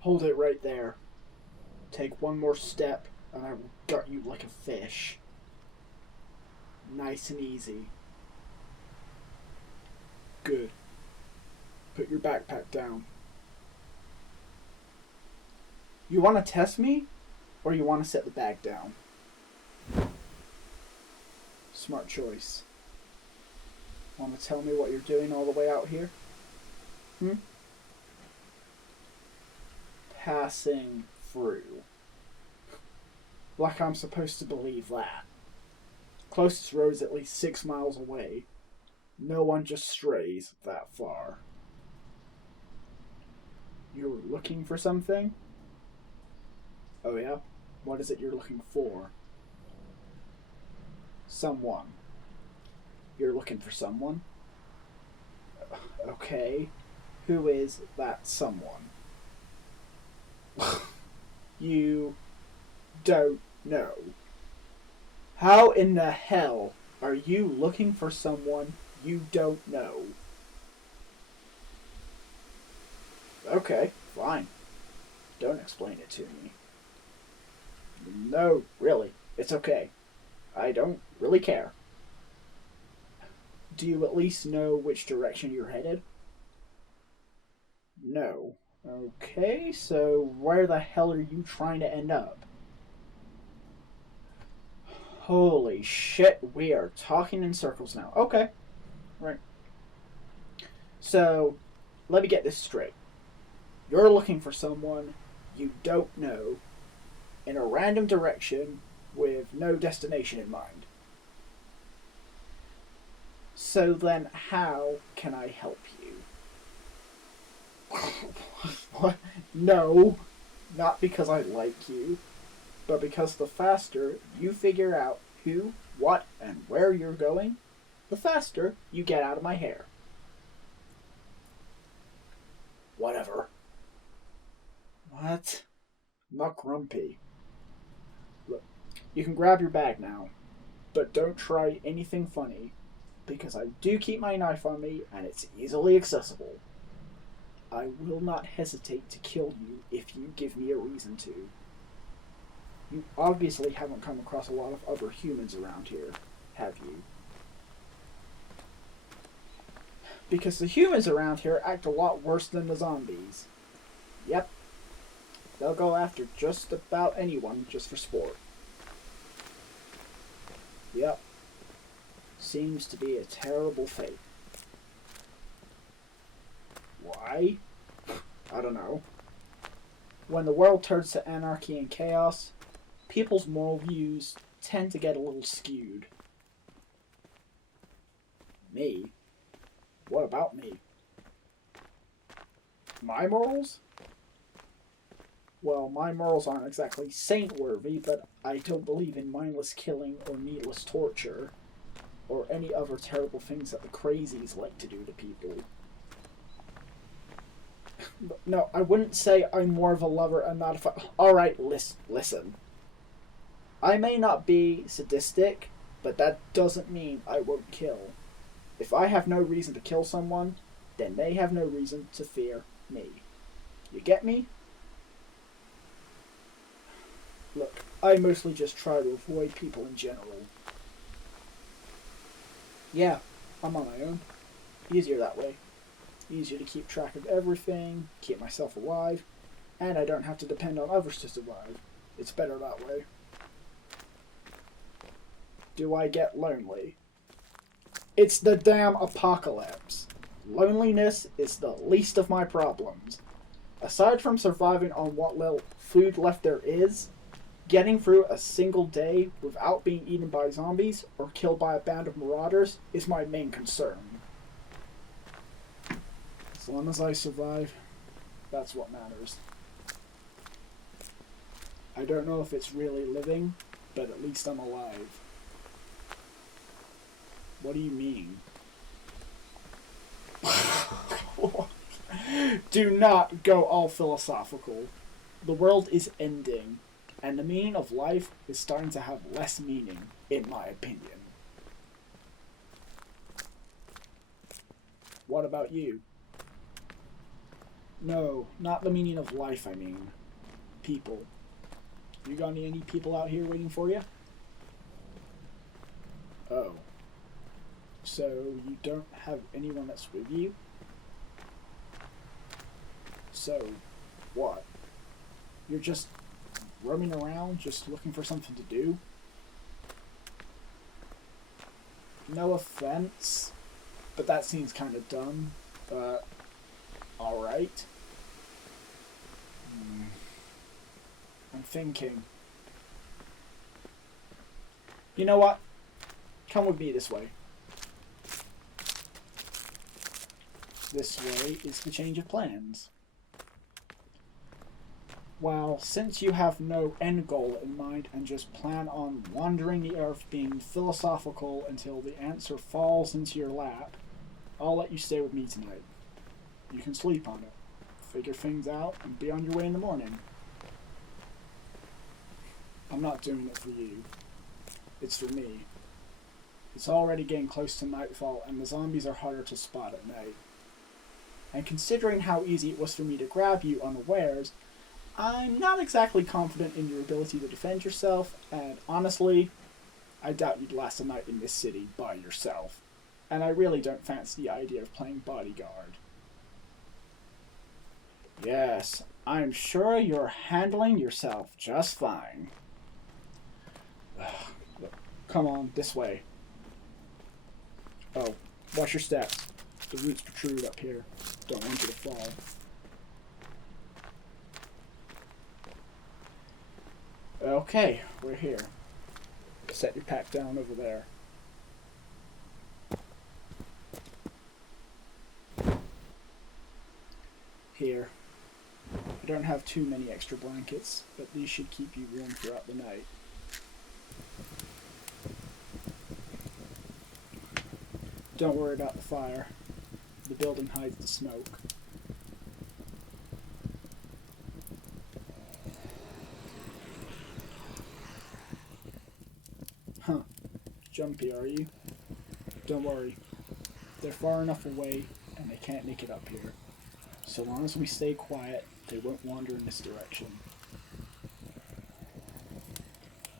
Hold it right there. Take one more step, and I will gut you like a fish. Nice and easy. Good. Put your backpack down. You want to test me, or you want to set the bag down? Smart choice. Want to tell me what you're doing all the way out here? Passing through. Like I'm supposed to believe that. Closest road's at least 6 miles away. No one just strays that far. You're looking for something? Oh yeah? What is it you're looking for? Someone. You're looking for someone? Okay. Who is that someone? You don't know. How in the hell are you looking for someone you don't know? Okay, fine. Don't explain it to me. No, really, it's okay. I don't really care. Do you at least know which direction you're headed? No. Okay, so where the hell are you trying to end up? Holy shit, we are talking in circles now. Okay, right. So, let me get this straight. You're looking for someone you don't know in a random direction with no destination in mind. So then, how can I help you? What? No, not because I like you, but because the faster you figure out who, what, and where you're going, the faster you get out of my hair. Whatever. What? I'm not grumpy. Look, you can grab your bag now, but don't try anything funny, because I do keep my knife on me and it's easily accessible. I will not hesitate to kill you if you give me a reason to. You obviously haven't come across a lot of other humans around here, have you? Because the humans around here act a lot worse than the zombies. Yep. They'll go after just about anyone just for sport. Yep. Seems to be a terrible fate. Why? I don't know. When the world turns to anarchy and chaos, people's moral views tend to get a little skewed. Me? What about me? My morals? Well, my morals aren't exactly saint-worthy, but I don't believe in mindless killing or needless torture, or any other terrible things that the crazies like to do to people. No, I wouldn't say I'm more of a lover and not a fighter. Alright, listen. I may not be sadistic, but that doesn't mean I won't kill. If I have no reason to kill someone, then they have no reason to fear me. You get me? Look, I mostly just try to avoid people in general. Yeah, I'm on my own. Easier that way. Easier to keep track of everything, keep myself alive, and I don't have to depend on others to survive. It's better that way. Do I get lonely? It's the damn apocalypse. Loneliness is the least of my problems. Aside from surviving on what little food left there is, getting through a single day without being eaten by zombies or killed by a band of marauders is my main concern. As long as I survive, that's what matters. I don't know if it's really living, but at least I'm alive. What do you mean? Do not go all philosophical. The world is ending, and the meaning of life is starting to have less meaning, in my opinion. What about you? No, not the meaning of life, I mean. People. You got any people out here waiting for you? Oh. So you don't have anyone that's with you? So, what? You're just roaming around, just looking for something to do? No offense, but that seems kind of dumb, but alright. I'm thinking. You know what? Come with me this way. This way is the change of plans. Well, since you have no end goal in mind and just plan on wandering the earth being philosophical until the answer falls into your lap, I'll let you stay with me tonight. You can sleep on it, figure things out, and be on your way in the morning. I'm not doing it for you. It's for me. It's already getting close to nightfall, and the zombies are harder to spot at night. And considering how easy it was for me to grab you unawares, I'm not exactly confident in your ability to defend yourself, and honestly, I doubt you'd last a night in this city by yourself. And I really don't fancy the idea of playing bodyguard. Yes, I'm sure you're handling yourself just fine. Look, come on, this way. Oh, watch your steps. The roots protrude up here. Don't want you to fall. Okay, we're here. Set your pack down over there. Here. I don't have too many extra blankets, but these should keep you warm throughout the night. Don't worry about the fire. The building hides the smoke. Huh. Jumpy, are you? Don't worry. They're far enough away, and they can't make it up here. So long as we stay quiet, they won't wander in this direction.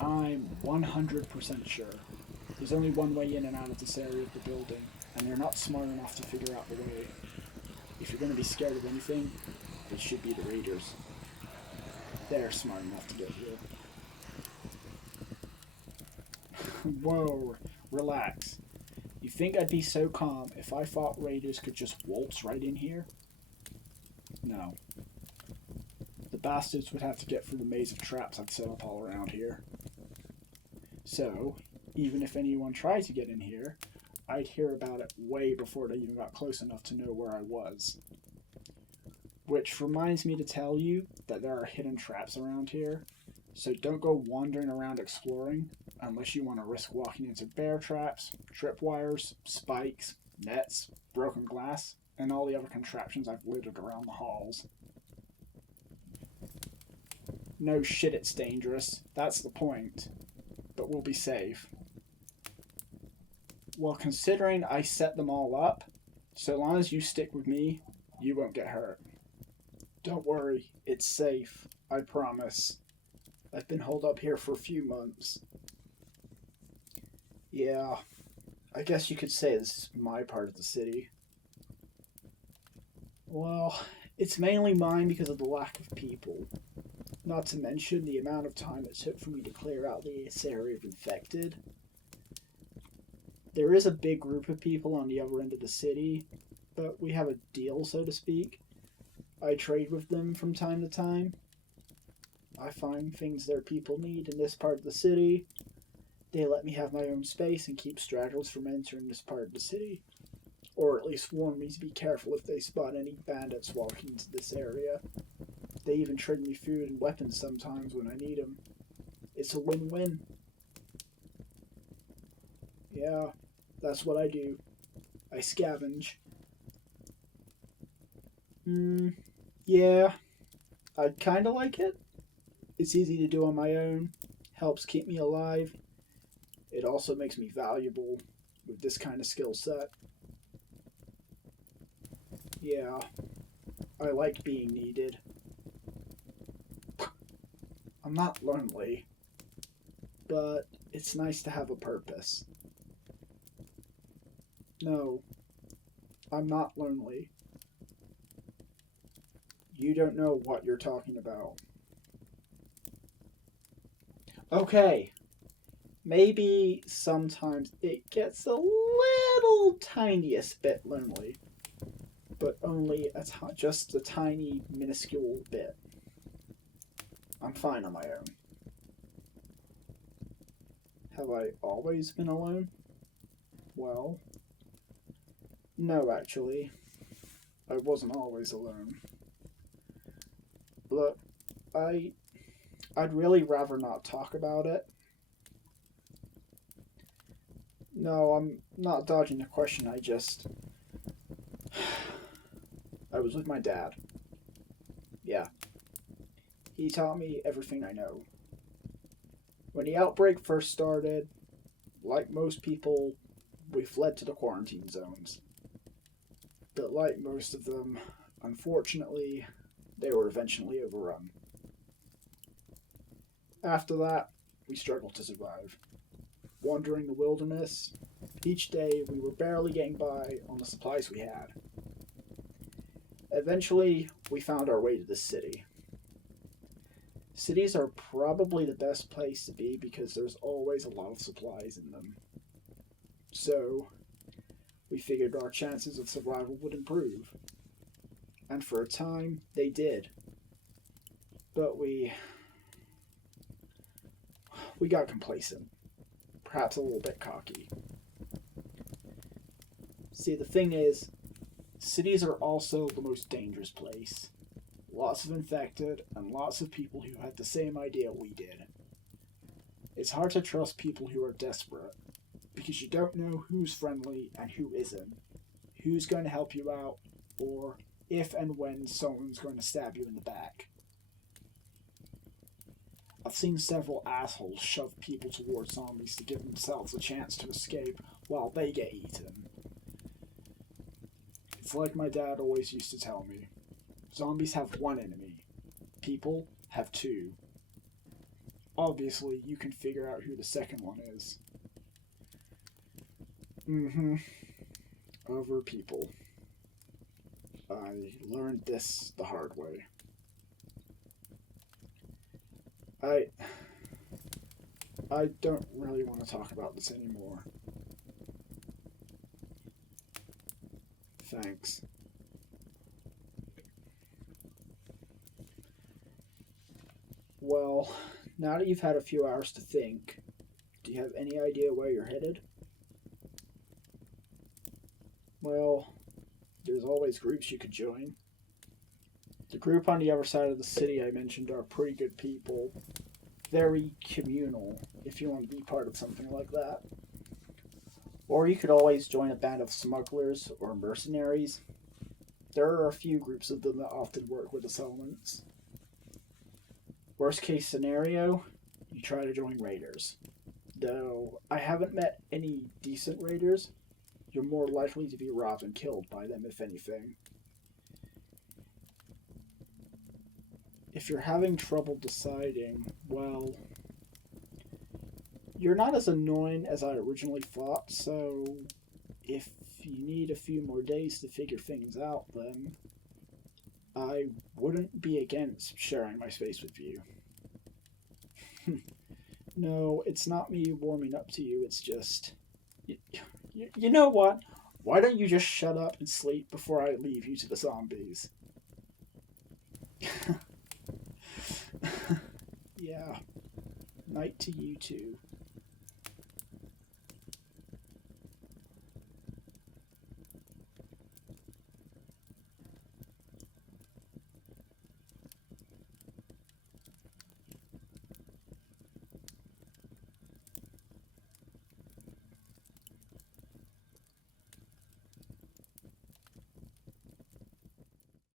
I'm 100% sure. There's only one way in and out of this area of the building, and they're not smart enough to figure out the way. If you're going to be scared of anything, it should be the raiders. They're smart enough to get here. Whoa, relax. You think I'd be so calm if I thought raiders could just waltz right in here? No. The bastards would have to get through the maze of traps I've set up all around here. So, even if anyone tried to get in here, I'd hear about it way before they even got close enough to know where I was. Which reminds me to tell you that there are hidden traps around here, so don't go wandering around exploring unless you want to risk walking into bear traps, tripwires, spikes, nets, broken glass, and all the other contraptions I've littered around the halls. No shit, it's dangerous. That's the point. But we'll be safe. Well, considering I set them all up, so long as you stick with me, you won't get hurt. Don't worry, it's safe. I promise. I've been holed up here for a few months. Yeah, I guess you could say this is my part of the city. Well, it's mainly mine because of the lack of people. Not to mention the amount of time it took for me to clear out this area of infected. There is a big group of people on the other end of the city, but we have a deal, so to speak. I trade with them from time to time. I find things their people need in this part of the city. They let me have my own space and keep stragglers from entering this part of the city. Or at least warn me to be careful if they spot any bandits walking into this area. They even trade me food and weapons sometimes when I need them. It's a win-win. Yeah, that's what I do. I scavenge. Yeah, I kinda like it. It's easy to do on my own, helps keep me alive. It also makes me valuable with this kind of skill set. Yeah. I like being needed. I'm not lonely, but it's nice to have a purpose. No, I'm not lonely. You don't know what you're talking about. Okay, maybe sometimes it gets a little tiniest bit lonely, but only just a tiny, minuscule bit. I'm fine on my own. Have I always been alone? Well, no, actually. I wasn't always alone. Look, I'd really rather not talk about it. No, I'm not dodging the question, I was with my dad. Yeah. He taught me everything I know. When the outbreak first started, like most people, we fled to the quarantine zones. But like most of them, unfortunately, they were eventually overrun. After that, we struggled to survive. Wandering the wilderness, each day we were barely getting by on the supplies we had. Eventually, we found our way to the city. Cities are probably the best place to be because there's always a lot of supplies in them. So, we figured our chances of survival would improve. And for a time, they did. But we got complacent. Perhaps a little bit cocky. See, the thing is, cities are also the most dangerous place. Lots of infected, and lots of people who had the same idea we did. It's hard to trust people who are desperate, because you don't know who's friendly and who isn't, who's going to help you out, or if and when someone's going to stab you in the back. I've seen several assholes shove people towards zombies to give themselves a chance to escape while they get eaten. It's like my dad always used to tell me. Zombies have one enemy. People have two. Obviously, you can figure out who the second one is. Other people. I learned this the hard way. I don't really want to talk about this anymore. Thanks. Well, now that you've had a few hours to think, do you have any idea where you're headed? Well, there's always groups you could join. The group on the other side of the city I mentioned are pretty good people. Very communal, if you want to be part of something like that. Or you could always join a band of smugglers or mercenaries. There are a few groups of them that often work with the settlements. Worst case scenario, you try to join raiders. Though I haven't met any decent raiders, you're more likely to be robbed and killed by them, if anything. If you're having trouble deciding, well, you're not as annoying as I originally thought, so if you need a few more days to figure things out, then I wouldn't be against sharing my space with you. No, it's not me warming up to you, it's just... You know what? Why don't you just shut up and sleep before I leave you to the zombies? Yeah. Night to you too.